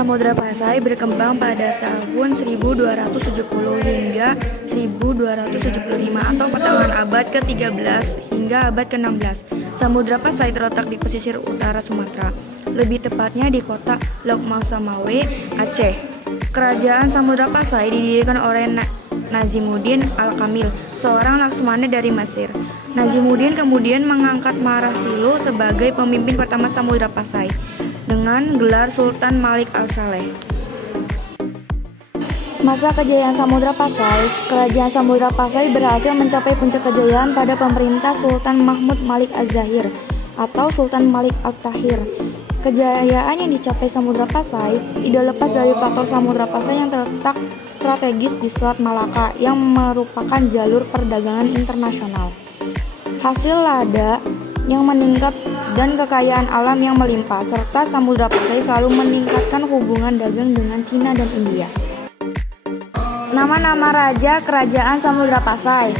Samudra Pasai berkembang pada tahun 1270 hingga 1275 atau pertengahan abad ke-13 hingga abad ke-16. Samudra Pasai terletak di pesisir utara Sumatera, lebih tepatnya di kota Lauk Samawe, Aceh. Kerajaan Samudra Pasai didirikan oleh Nazimuddin Al-Kamil, seorang laksamana dari Mesir. Nazimuddin kemudian mengangkat Marasilu sebagai pemimpin pertama Samudra Pasai dengan gelar Sultan Malik Al-Saleh. Masa kejayaan Samudra Pasai, Kerajaan Samudra Pasai berhasil mencapai puncak kejayaan pada pemerintah Sultan Mahmud Malik Az-Zahir atau Sultan Malik Al-Tahir. Kejayaan yang dicapai Samudra Pasai tidak lepas dari faktor Samudra Pasai yang terletak strategis di Selat Malaka yang merupakan jalur perdagangan internasional. Hasil lada yang meningkat dan kekayaan alam yang melimpah, serta Samudra Pasai selalu meningkatkan hubungan dagang dengan Cina dan India. Nama-nama Raja Kerajaan Samudra Pasai.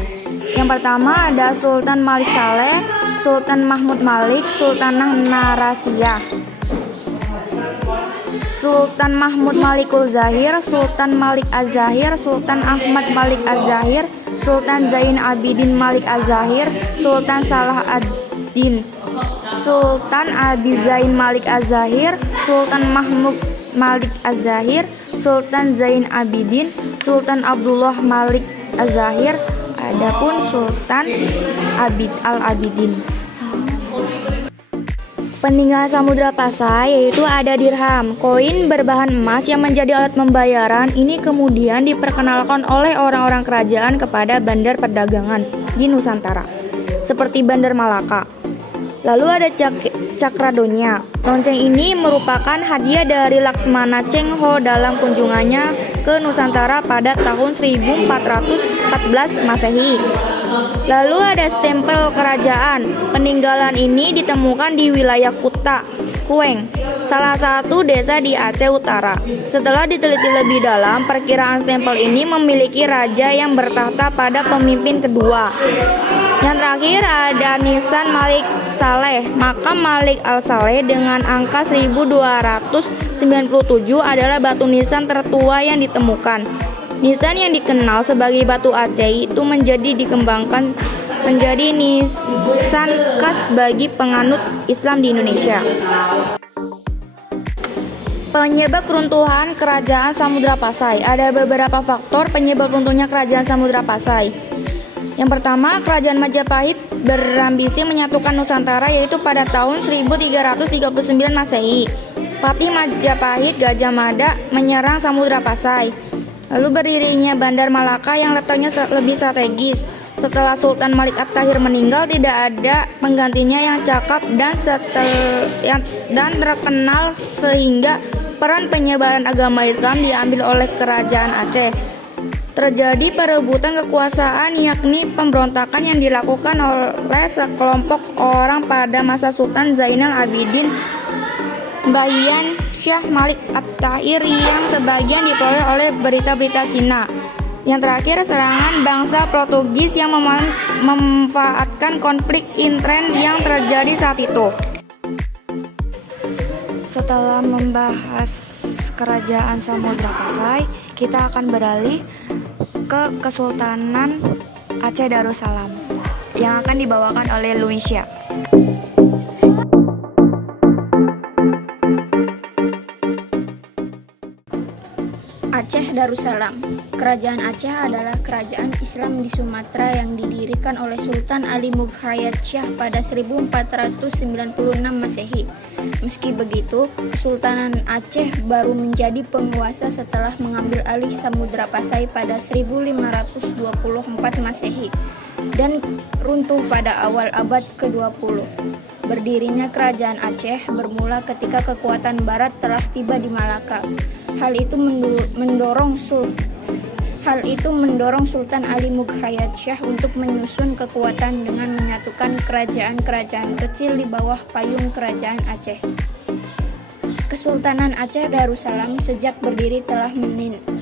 Yang pertama ada Sultan Malik Saleh, Sultan Mahmud Malik, Sultanah Narasiyah, Sultan Mahmud Malikul Zahir, Sultan Malik Az-Zahir, Sultan Ahmad Malik Az-Zahir, Sultan Zain Abidin Malik Az-Zahir, Sultan Salah ad-Din, Sultan Abi Zain Malik Az-Zahir, Sultan Mahmud Malik Az-Zahir, Sultan Zain Abidin, Sultan Abdullah Malik Az-Zahir, adapun Sultan Al-Abidin. Peninggalan Samudra Pasai yaitu ada dirham, koin berbahan emas yang menjadi alat pembayaran. Ini kemudian diperkenalkan oleh orang-orang kerajaan kepada bandar perdagangan di Nusantara, seperti Bandar Malaka. Lalu ada Cakradonya. Lonceng ini merupakan hadiah dari Laksmana Cheng Ho dalam kunjungannya ke Nusantara pada tahun 1414 Masehi. Lalu ada stempel kerajaan. Peninggalan ini ditemukan di wilayah Kuta, Krueng, salah satu desa di Aceh Utara. Setelah diteliti lebih dalam, perkiraan stempel ini memiliki raja yang bertahta pada pemimpin kedua. Yang terakhir ada nisan Malik Saleh. Makam Malik Al-Saleh dengan angka 1297 adalah batu nisan tertua yang ditemukan. Nisan yang dikenal sebagai batu Aceh itu dikembangkan menjadi nisan khas bagi penganut Islam di Indonesia. Penyebab runtuhan Kerajaan Samudra Pasai. Ada beberapa faktor penyebab runtuhnya Kerajaan Samudra Pasai. Yang pertama, Kerajaan Majapahit berambisi menyatukan Nusantara yaitu pada tahun 1339 Masehi. Patih Majapahit Gajah Mada menyerang Samudra Pasai. Lalu berdirinya Bandar Malaka yang letaknya lebih strategis. Setelah Sultan Malik At-Tahir meninggal, tidak ada penggantinya yang cakap dan terkenal sehingga peran penyebaran agama Islam diambil oleh Kerajaan Aceh. Terjadi perebutan kekuasaan, yakni pemberontakan yang dilakukan oleh sekelompok orang pada masa Sultan Zainal Abidin Bahian Syah Malik At-Tahir yang sebagian diperoleh oleh berita-berita Cina. Yang terakhir, serangan bangsa Portugis yang memanfaatkan konflik intern yang terjadi saat itu. Setelah membahas Kerajaan Samudra Pasai, kita akan beralih ke Kesultanan Aceh Darussalam yang akan dibawakan oleh Luisya. Aceh Darussalam. Kerajaan Aceh adalah kerajaan Islam di Sumatera yang didirikan oleh Sultan Ali Mughayat Shah pada 1496 Masehi. Meski begitu, Kesultanan Aceh baru menjadi penguasa setelah mengambil alih Samudra Pasai pada 1524 Masehi dan runtuh pada awal abad ke-20. Berdirinya Kerajaan Aceh bermula ketika kekuatan Barat telah tiba di Malaka. Hal itu mendorong Sultan Ali Mughayat Shah untuk menyusun kekuatan dengan menyatukan kerajaan-kerajaan kecil di bawah payung Kerajaan Aceh. Kesultanan Aceh Darussalam sejak berdiri telah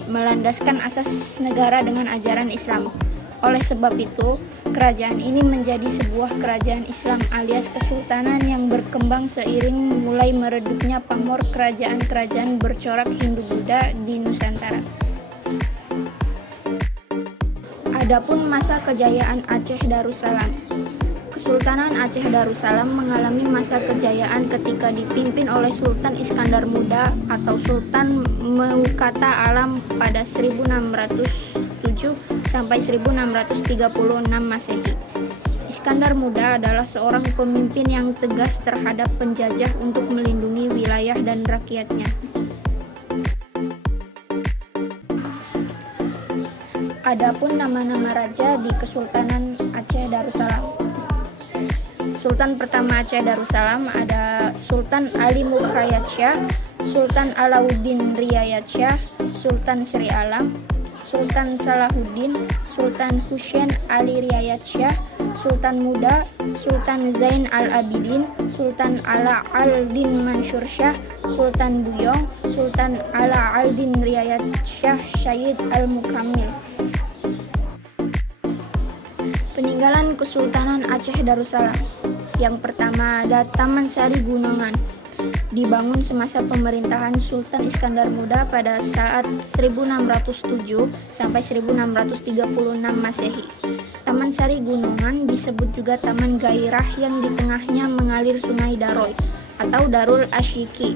melandaskan asas negara dengan ajaran Islam. Oleh sebab itu, kerajaan ini menjadi sebuah kerajaan Islam alias kesultanan yang berkembang seiring mulai meredupnya pamor kerajaan-kerajaan bercorak Hindu-Buddha di Nusantara. Adapun masa kejayaan Aceh Darussalam. Kesultanan Aceh Darussalam mengalami masa kejayaan ketika dipimpin oleh Sultan Iskandar Muda atau Sultan Meukata Alam pada 1607 sampai 1636 Masehi. Iskandar Muda adalah seorang pemimpin yang tegas terhadap penjajah untuk melindungi wilayah dan rakyatnya. Adapun nama-nama raja di Kesultanan Aceh Darussalam. Sultan pertama Aceh Darussalam ada Sultan Ali Mukhrayat Syah, Sultan Alauddin Riayat Syah, Sultan Sri Alam, Sultan Salahuddin, Sultan Husain Ali Riayat Syah, Sultan Muda, Sultan Zain Al-Abidin, Sultan Ala al-Din Mansur Syah, Sultan Buyong, Sultan Ala al-Din Riayat Syah Syahid Al-Mukammil. Peninggalan Kesultanan Aceh Darussalam. Yang pertama ada Taman Sari Gunungan. Dibangun semasa pemerintahan Sultan Iskandar Muda pada saat 1607 sampai 1636 Masehi. Taman Sari Gunungan disebut juga Taman Gairah yang di tengahnya mengalir Sungai Daroy atau Darul Asyiki.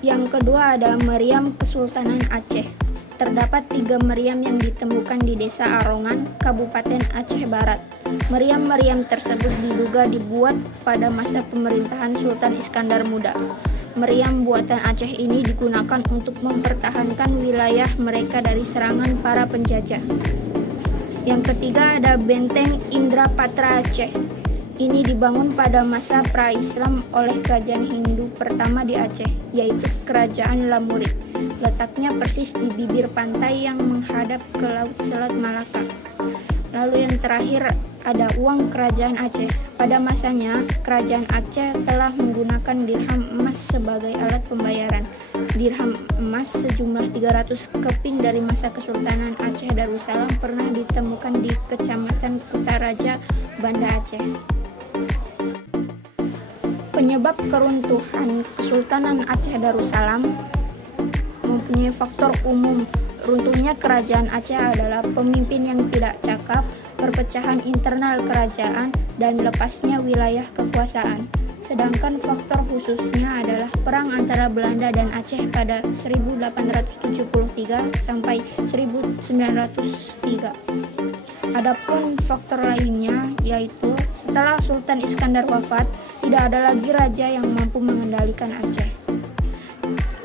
Yang kedua ada meriam Kesultanan Aceh. Terdapat 3 meriam yang ditemukan di Desa Arongan, Kabupaten Aceh Barat. Meriam-meriam tersebut diduga dibuat pada masa pemerintahan Sultan Iskandar Muda. Meriam buatan Aceh ini digunakan untuk mempertahankan wilayah mereka dari serangan para penjajah. Yang ketiga ada Benteng Indrapatra Aceh. Ini dibangun pada masa pra-Islam oleh kerajaan Hindu pertama di Aceh, yaitu Kerajaan Lamurid. Letaknya persis di bibir pantai yang menghadap ke Laut Selat Malaka. Lalu yang terakhir ada uang Kerajaan Aceh. Pada masanya, Kerajaan Aceh telah menggunakan dirham emas sebagai alat pembayaran. Dirham emas sejumlah 300 keping dari masa Kesultanan Aceh Darussalam pernah ditemukan di Kecamatan Kutaraja, Banda Aceh. Penyebab keruntuhan Kesultanan Aceh Darussalam mempunyai faktor umum. Runtuhnya kerajaan Aceh adalah pemimpin yang tidak cakap, perpecahan internal kerajaan, dan lepasnya wilayah kekuasaan. Sedangkan faktor khususnya adalah perang antara Belanda dan Aceh pada 1873 sampai 1903. Adapun faktor lainnya yaitu setelah Sultan Iskandar wafat, tidak ada lagi raja yang mampu mengendalikan Aceh.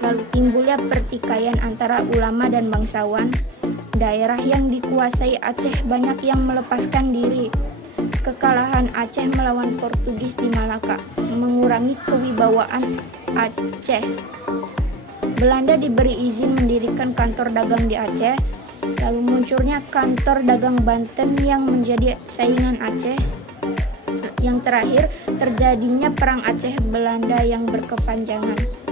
Lalu timbulnya pertikaian antara ulama dan bangsawan. Daerah yang dikuasai Aceh banyak yang melepaskan diri. Kekalahan Aceh melawan Portugis di Malaka mengurangi kewibawaan Aceh. Belanda diberi izin mendirikan kantor dagang di Aceh. Lalu munculnya kantor dagang Banten yang menjadi saingan Aceh. Yang terakhir, terjadinya perang Aceh Belanda yang berkepanjangan.